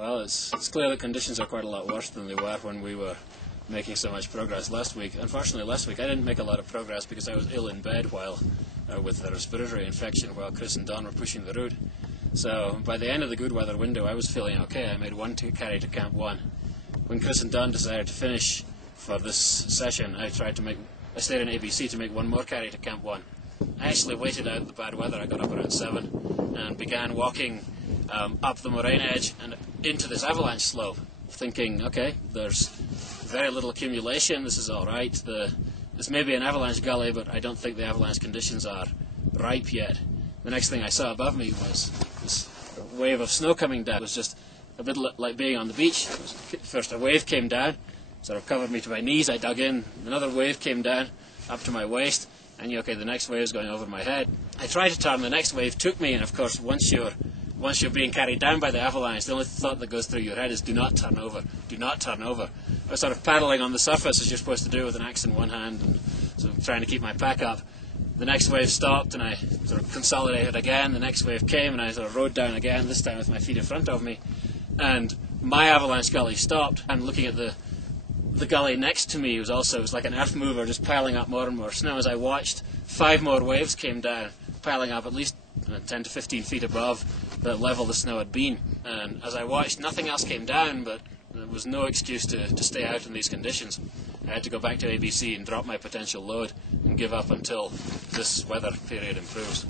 Well, it's clear that conditions are quite a lot worse than they were when we were making so much progress last week. Unfortunately, last week I didn't make a lot of progress because I was ill in bed while with a respiratory infection while Chris and Don were pushing the route. So by the end of the good weather window, I was feeling okay. I made one carry to Camp 1. When Chris and Don decided to finish for this session, I stayed in ABC to make one more carry to Camp 1. I actually waited out the bad weather. I got up around 7 and began walking up the moraine edge and into this avalanche slope, thinking, okay, there's very little accumulation, this is alright. This may be an avalanche gully, but I don't think the avalanche conditions are ripe yet. The next thing I saw above me was this wave of snow coming down. It was just a bit like being on the beach. First a wave came down, sort of covered me to my knees. I dug in, another wave came down up to my waist, and okay, the next wave is going over my head. I tried to turn, the next wave took me, and of course once you're being carried down by the avalanche, the only thought that goes through your head is do not turn over, do not turn over. I was sort of paddling on the surface as you're supposed to do with an axe in one hand and sort of trying to keep my pack up. The next wave stopped and I sort of consolidated again. The next wave came and I sort of rode down again, this time with my feet in front of me. And my avalanche gully stopped. And looking at the gully next to me was like an earth mover just piling up more and more snow. As I watched, 5 more waves came down, piling up at least 10 to 15 feet above the level the snow had been. And as I watched, nothing else came down, but there was no excuse to stay out in these conditions. I had to go back to ABC and drop my potential load and give up until this weather period improves.